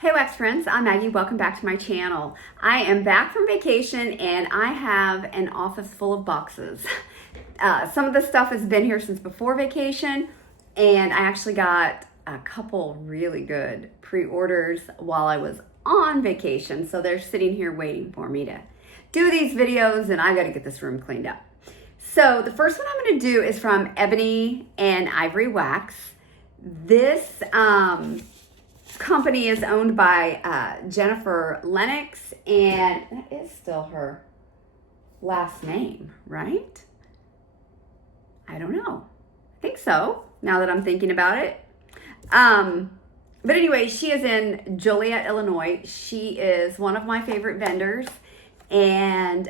Hey Wax Friends, I'm Maggie. Welcome back to my channel. I am back from vacation and I have an office full of boxes. Some of the stuff has been here since before vacation, and I actually got a couple really good pre-orders while I was on vacation. So they're sitting here waiting for me to do these videos, and I got to get this room cleaned up. So the first one I'm going to do is from Ebony and Ivory Wax. This company is owned by Jennifer Lennox, and that is still her last name, right? I don't know. I think so, now that I'm thinking about it. But anyway, she is in Joliet, Illinois. She is one of my favorite vendors, and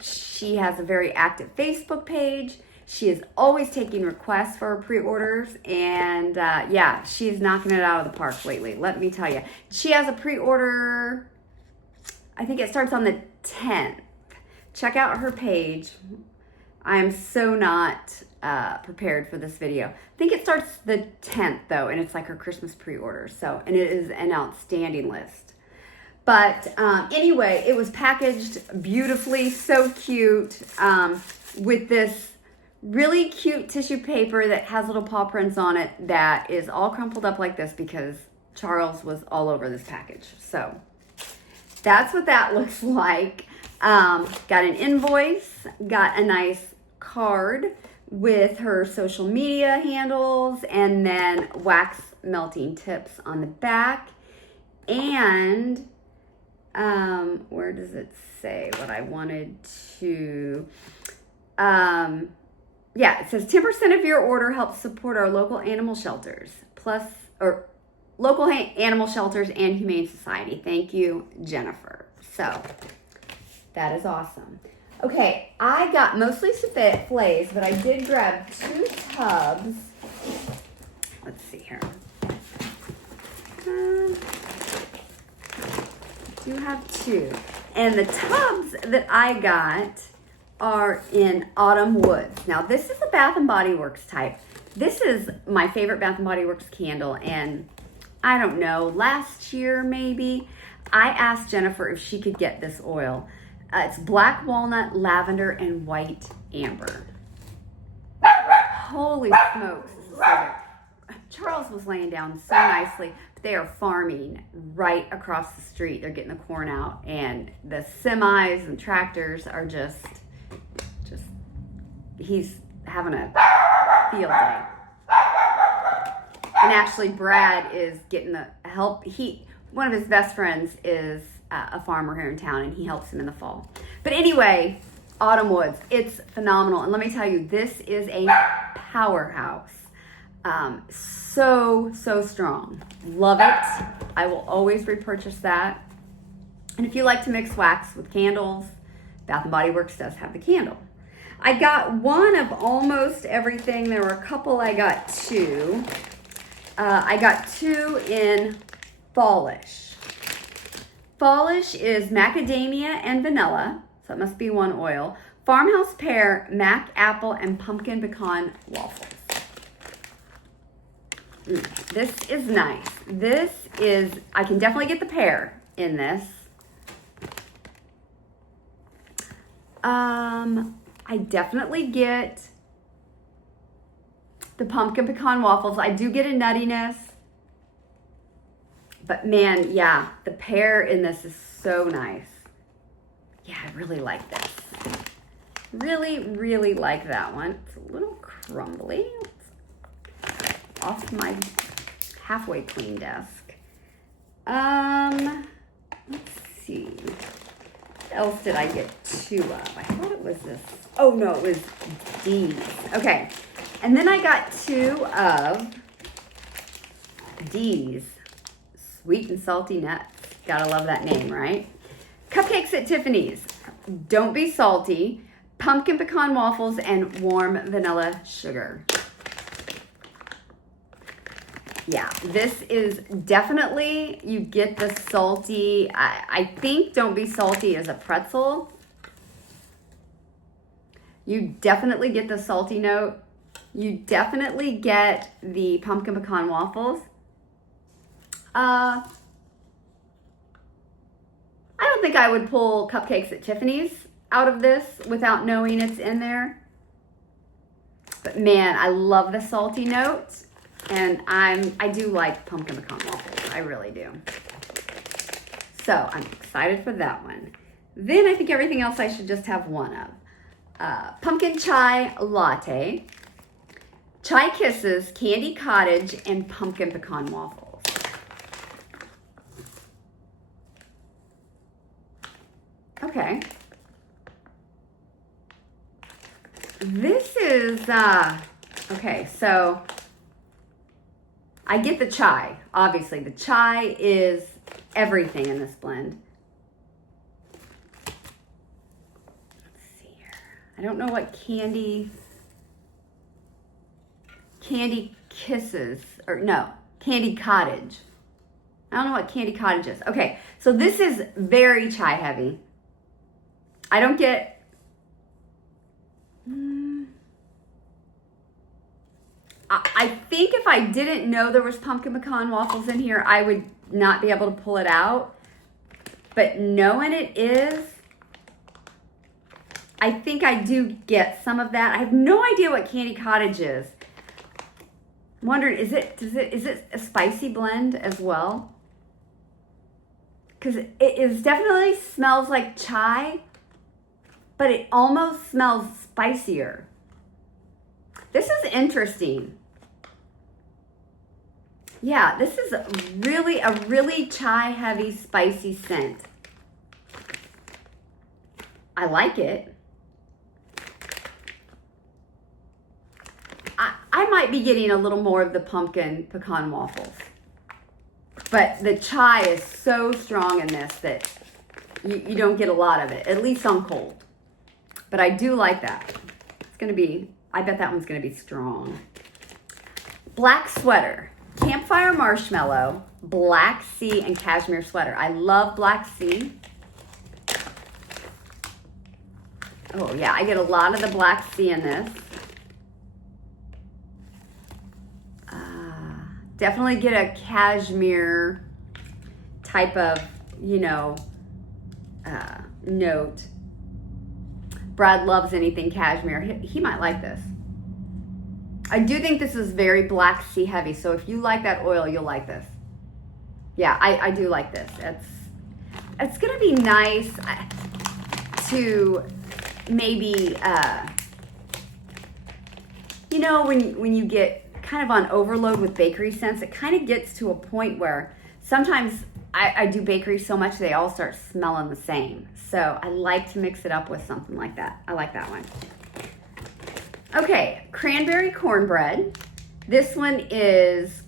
she has a very active Facebook page. She is always taking requests for her pre-orders, and yeah, she's knocking it out of the park lately, let me tell you. She has a pre-order, I think it starts on the 10th. Check out her page. I am so not prepared for this video. I think it starts the 10th though, and it's like her Christmas pre-order, so, and it is an outstanding list. But anyway, it was packaged beautifully, so cute, with this really cute tissue paper that has little paw prints on it that is all crumpled up like this because Charles was all over this package. So that's what that looks like. Got an invoice, got a nice card with her social media handles, and then wax melting tips on the back. And where does it say what I wanted to... Yeah, it says 10% of your order helps support our local animal shelters, local animal shelters and Humane Society. Thank you, Jennifer. So that is awesome. Okay, I got mostly fillets, but I did grab 2 tubs. Let's see here. I do have 2. And the tubs that I got are in Autumn Woods. Now this is a Bath & Body Works type. This is my favorite Bath & Body Works candle, and I don't know, last year maybe, I asked Jennifer if she could get this oil. It's black walnut, lavender, and white amber. Holy smokes, this is so good. Charles was laying down so nicely. They are farming right across the street. They're getting the corn out, and the semis and tractors are just he's having a field day. And actually Brad is getting the help. One of his best friends is a farmer here in town, and he helps him in the fall. But anyway, Autumn Woods, it's phenomenal. And let me tell you, this is a powerhouse. So strong. Love it. I will always repurchase that. And if you like to mix wax with candles, Bath & Body Works does have the candle. I got one of almost everything. There were a couple I got 2. I got 2 in Fallish. Fallish is macadamia and vanilla, so it must be one oil. Farmhouse pear, mac apple, and pumpkin pecan waffles. This is nice. I can definitely get the pear in this. I definitely get the pumpkin pecan waffles. I do get a nuttiness. But man, yeah, the pear in this is so nice. Yeah, I really like this. Really like that one. It's a little crumbly. It's off my halfway clean desk. Let's see. What else did I get 2 of? I thought it was this. Oh no, it was these. Okay. And then I got 2 of these sweet and salty nuts. Gotta love that name, right? Cupcakes at Tiffany's. Don't be salty. Pumpkin pecan waffles and warm vanilla sugar. Yeah, this is definitely, you get the salty. I think Don't Be Salty is a pretzel. You definitely get the salty note. You definitely get the pumpkin pecan waffles. don't think I would pull Cupcakes at Tiffany's out of this without knowing it's in there. But man, I love the salty notes, and I do like pumpkin pecan waffles. I really do. So I'm excited for that one. Then I think everything else I should just have one of. Pumpkin chai latte, chai kisses, candy cottage, and pumpkin pecan waffles. Okay. This is, okay, so I get the chai, obviously. The chai is everything in this blend. Let's see here. I don't know what candy kisses, or no, candy cottage. I don't know what candy cottage is. Okay, so this is very chai heavy. I don't get, I think if I didn't know there was pumpkin pecan waffles in here, I would not be able to pull it out. But knowing it is, I think I do get some of that. I have no idea what candy cottage is. I'm wondering, is it a spicy blend as well? Because it definitely smells like chai, but it almost smells spicier. This is interesting. Yeah, this is really a really chai heavy spicy scent. I like it. I might be getting a little more of the pumpkin pecan waffles. But the chai is so strong in this that you don't get a lot of it, at least on cold. But I do like that. It's going to be, I bet that one's going to be strong. Black sweater, campfire marshmallow, black sea, and cashmere sweater. I love black sea. Oh yeah, I get a lot of the black sea in this. Definitely get a cashmere type of, note. Brad loves anything cashmere. He might like this. I do think this is very black sea heavy, so if you like that oil, you'll like this. Yeah, I do like this. It's gonna be nice to maybe, when you get kind of on overload with bakery scents, it kind of gets to a point where sometimes I do bakery so much they all start smelling the same. So I like to mix it up with something like that. I like that one. Okay, cranberry cornbread. This one is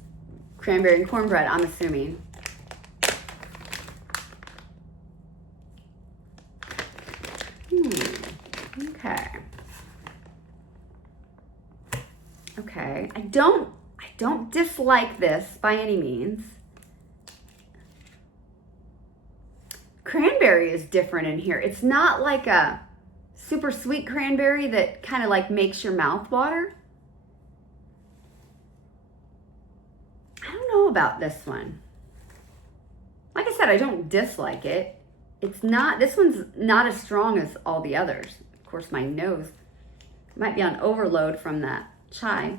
cranberry and cornbread, I'm assuming. Okay. Okay, I don't dislike this by any means. Cranberry is different in here. It's not like a super sweet cranberry that kind of like makes your mouth water. I don't know about this one. Like I said, I don't dislike it. This one's not as strong as all the others. Of course, my nose might be on overload from that chai.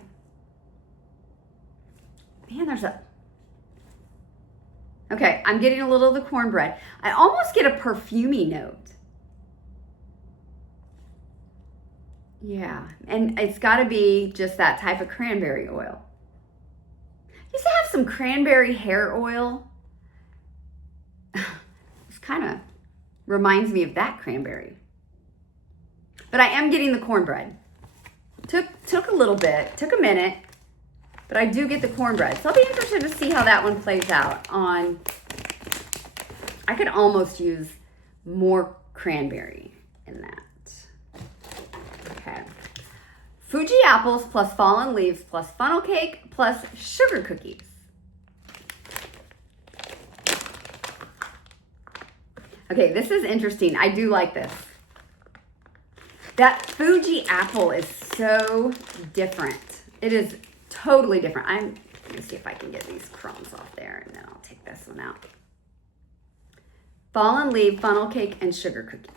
Man, okay, I'm getting a little of the cornbread. I almost get a perfumey note. Yeah, and it's got to be just that type of cranberry oil. I used to have some cranberry hair oil. It kind of reminds me of that cranberry. But I am getting the cornbread. Took a little bit, took a minute, but I do get the cornbread. So I'll be interested to see how that one plays out on, I could almost use more cranberry in that. Okay. Fuji apples plus fallen leaves plus funnel cake plus sugar cookies. Okay, this is interesting. I do like this. That Fuji apple is so different. It is totally different. Let me see if I can get these crumbs off there, and then I'll take this one out. Fallen leaf, funnel cake, and sugar cookie.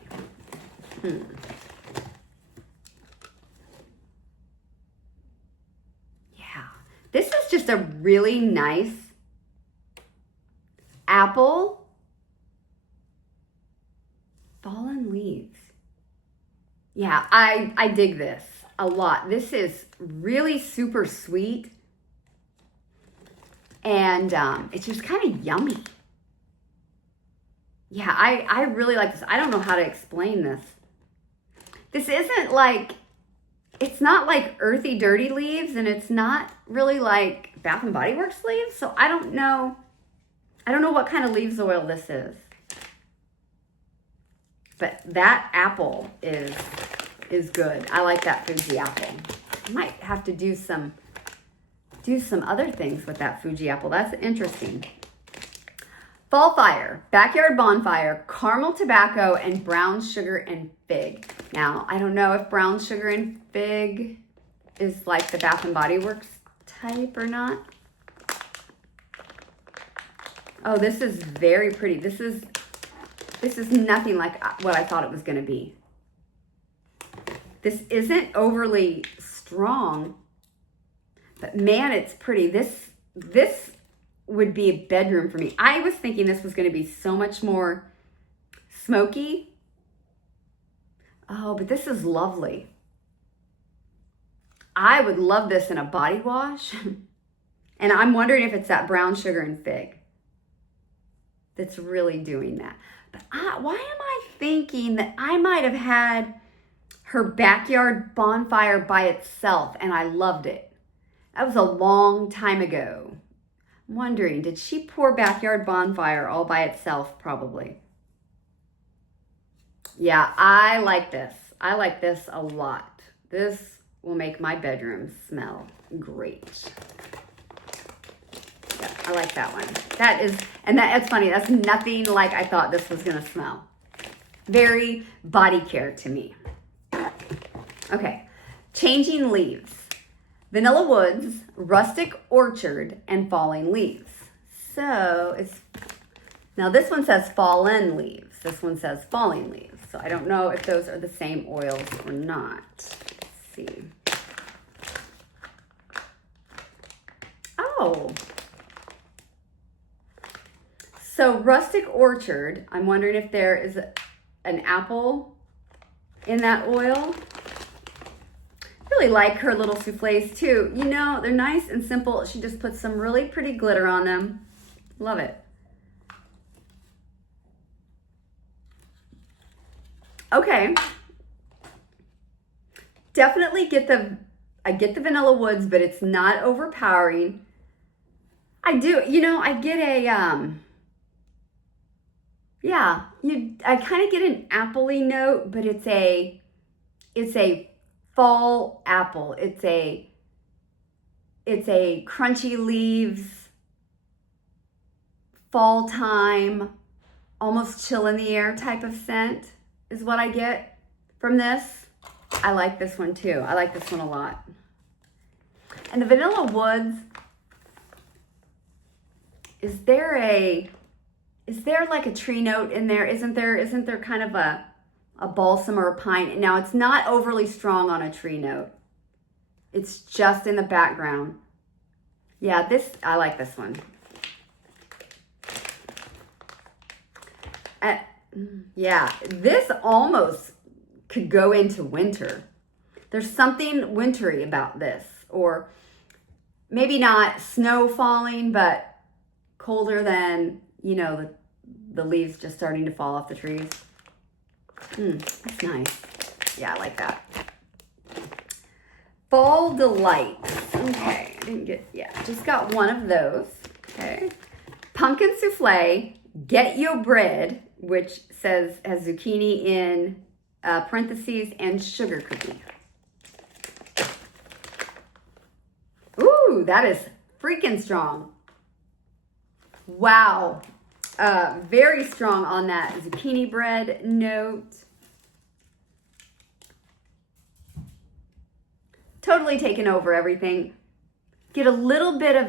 Yeah, this is just a really nice apple. Fallen leaves. Yeah, I dig this a lot. This is really super sweet. And it's just kind of yummy. Yeah, I really like this. I don't know how to explain this. This isn't like, it's not like earthy, dirty leaves, and it's not really like Bath and Body Works leaves. So I don't know what kind of leaves oil this is. But that apple is good. I like that Fuji apple. I might have to do some other things with that Fuji apple. That's interesting. Fall fire, backyard bonfire, caramel tobacco, and brown sugar and fig. Now, I don't know if brown sugar and fig is like the Bath and Body Works type or not. Oh, this is very pretty. This is nothing like what I thought it was going to be. This isn't overly strong, but man, it's pretty. This would be a bedroom for me. I was thinking this was going to be so much more smoky. Oh, but this is lovely. I would love this in a body wash. And I'm wondering if it's that brown sugar and fig that's really doing that. But why am I thinking that I might have had her backyard bonfire by itself and I loved it? That was a long time ago. I'm wondering, did she pour backyard bonfire all by itself? Probably. Yeah, I like this. I like this a lot. This will make my bedroom smell great. Yeah, I like that one. That's funny. That's nothing like I thought this was gonna smell. Very body care to me. Okay, changing leaves. Vanilla Woods, Rustic Orchard, and Falling Leaves. So now this one says fallen leaves. This one says falling leaves. So I don't know if those are the same oils or not. Let's see. Oh. So Rustic Orchard, I'm wondering if there is an apple in that oil. Really like her little souffles too. You know, they're nice and simple. She just puts some really pretty glitter on them. Love it. Okay. Definitely I get the Vanilla Woods, but it's not overpowering. I do, I get a, I kind of get an apple-y note, but it's a fall apple. It's a crunchy leaves, fall time, almost chill in the air type of scent is what I get from this. I like this one too. I like this one a lot. And the Vanilla Woods, is there like a tree note in there? Isn't there kind of a balsam or a pine? Now, it's not overly strong on a tree note. It's just in the background. Yeah, I like this one. Yeah, this almost could go into winter. There's something wintry about this, or maybe not snow falling, but colder than, the leaves just starting to fall off the trees. That's nice. Yeah, I like that. Fall Delights. Okay, just got one of those. Okay. Pumpkin Souffle, Get Your Bread, which has zucchini in parentheses, and sugar cookie. Ooh, that is freaking strong. Wow. Very strong on that zucchini bread note. Totally taken over everything. Get a little bit of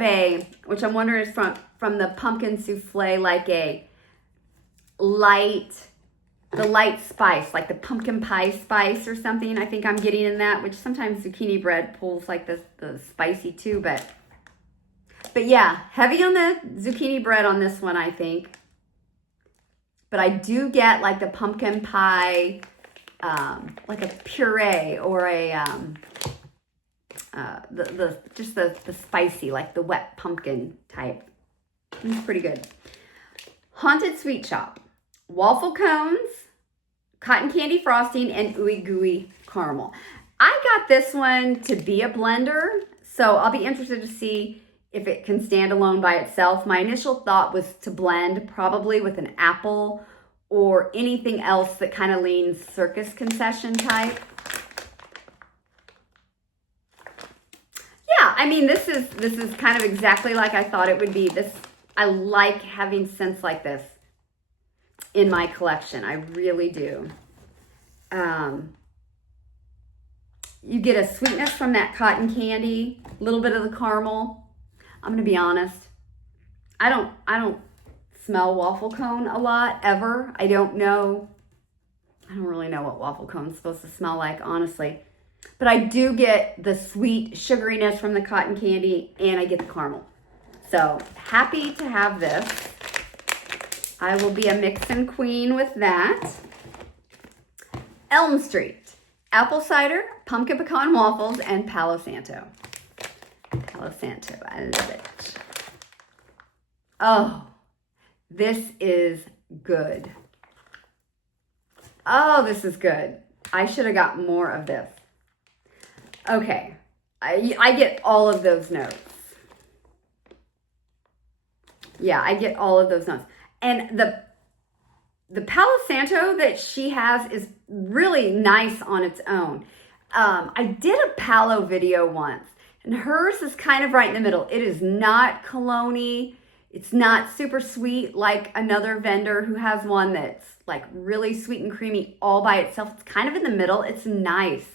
which I'm wondering is from the pumpkin souffle, like the light spice, like the pumpkin pie spice or something. I think I'm getting in that, which sometimes zucchini bread pulls like the spicy too, but yeah, heavy on the zucchini bread on this one, I think. But I do get like the pumpkin pie, like a puree or a, just the spicy, like the wet pumpkin type. It's pretty good. Haunted Sweet Shop. Waffle cones, cotton candy frosting, and ooey gooey caramel. I got this one to be a blender, so I'll be interested to see if it can stand alone by itself. My initial thought was to blend probably with an apple or anything else that kind of leans circus concession type. Yeah, I mean, this is kind of exactly like I thought it would be. I like having scents like this in my collection. I really do. You get a sweetness from that cotton candy, a little bit of the caramel. I'm gonna be honest. I don't smell waffle cone a lot ever. I don't really know what waffle cone is supposed to smell like, honestly. But I do get the sweet sugariness from the cotton candy, and I get the caramel. So happy to have this. I will be a mixin' queen with that. Elm Street. Apple cider, pumpkin pecan waffles, and Palo Santo. Palo Santo, I love it. Oh, this is good. Oh, this is good. I should have got more of this. Okay, I get all of those notes. Yeah, I get all of those notes. And the Palo Santo that she has is really nice on its own. I did a Palo video once, and hers is kind of right in the middle. It is not cologne-y. It's not super sweet like another vendor who has one that's like really sweet and creamy all by itself. It's kind of in the middle. It's nice.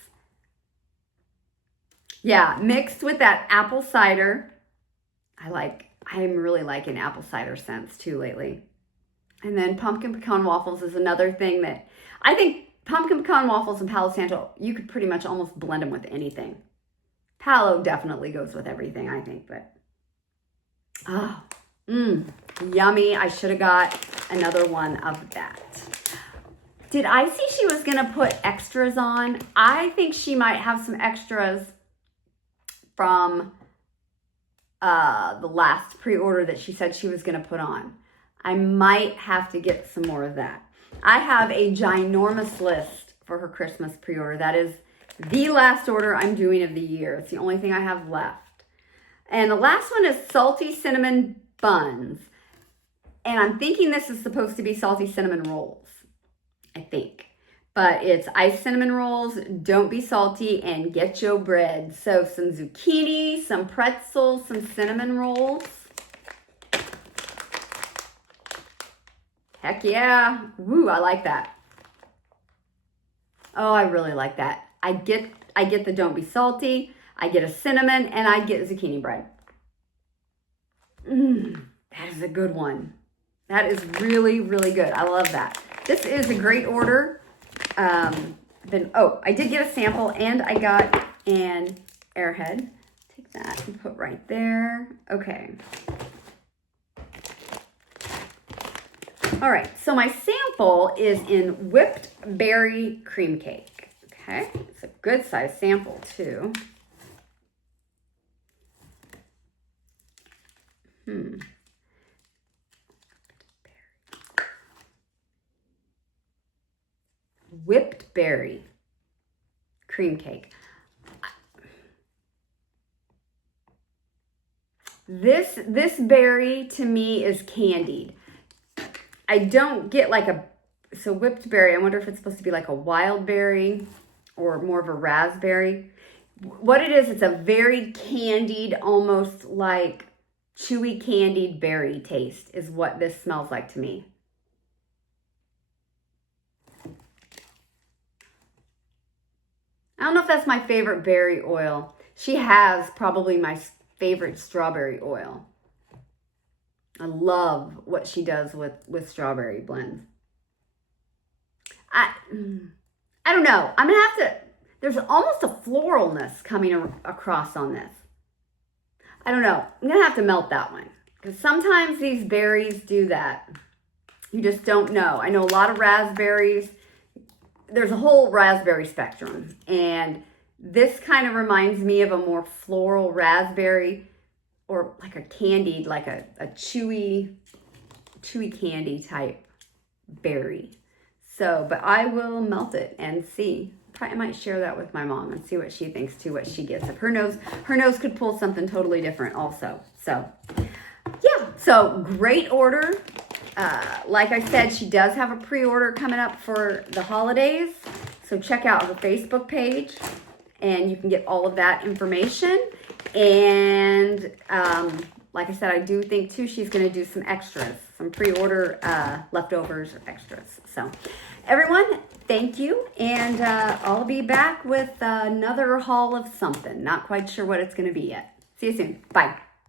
Yeah, mixed with that apple cider. I'm really liking apple cider scents too lately. And then pumpkin pecan waffles is another thing that I think pumpkin pecan waffles and Palo Santo, you could pretty much almost blend them with anything. Palo definitely goes with everything, I think, but yummy. I should have got another one of that. Did I see she was gonna put extras on? I think she might have some extras from the last pre-order that she said she was gonna put on. I might have to get some more of that. I have a ginormous list for her Christmas pre-order. That is the last order I'm doing of the year. It's the only thing I have left. And the last one is salty cinnamon buns. And I'm thinking this is supposed to be salty cinnamon rolls, I think. But it's iced cinnamon rolls, don't be salty, and get your bread. So some zucchini, some pretzels, some cinnamon rolls. Heck yeah. Woo, I like that. Oh, I really like that. I get the don't be salty, I get a cinnamon, and I get zucchini bread. That is a good one. That is really, really good. I love that. This is a great order. I did get a sample, and I got an Airhead. Take that and put right there. Okay. All right, so my sample is in whipped berry cream cake. Okay, it's a good size sample too. Whipped berry cream cake. This berry to me is candied. I don't get like so whipped berry, I wonder if it's supposed to be like a wild berry or more of a raspberry. What it is, it's a very candied, almost like chewy candied berry taste is what this smells like to me. I don't know if that's my favorite berry oil. She has probably my favorite strawberry oil. I love what she does with strawberry blends. I don't know. I'm going to have to, there's almost a floralness coming across on this. I don't know. I'm going to have to melt that one. Because sometimes these berries do that. You just don't know. I know a lot of raspberries. There's a whole raspberry spectrum. And this kind of reminds me of a more floral raspberry, or like a candied, like a chewy candy type berry. So, but I will melt it and see. I might share that with my mom and see what she thinks too, what she gets. If her nose could pull something totally different also. So, yeah. So, great order. Like I said, she does have a pre-order coming up for the holidays. So, check out her Facebook page and you can get all of that information. And like I said, I do think too she's going to do some extras, some pre-order leftovers or extras. So everyone, thank you. And I'll be back with another haul of something. Not quite sure what it's going to be yet. See you soon. Bye.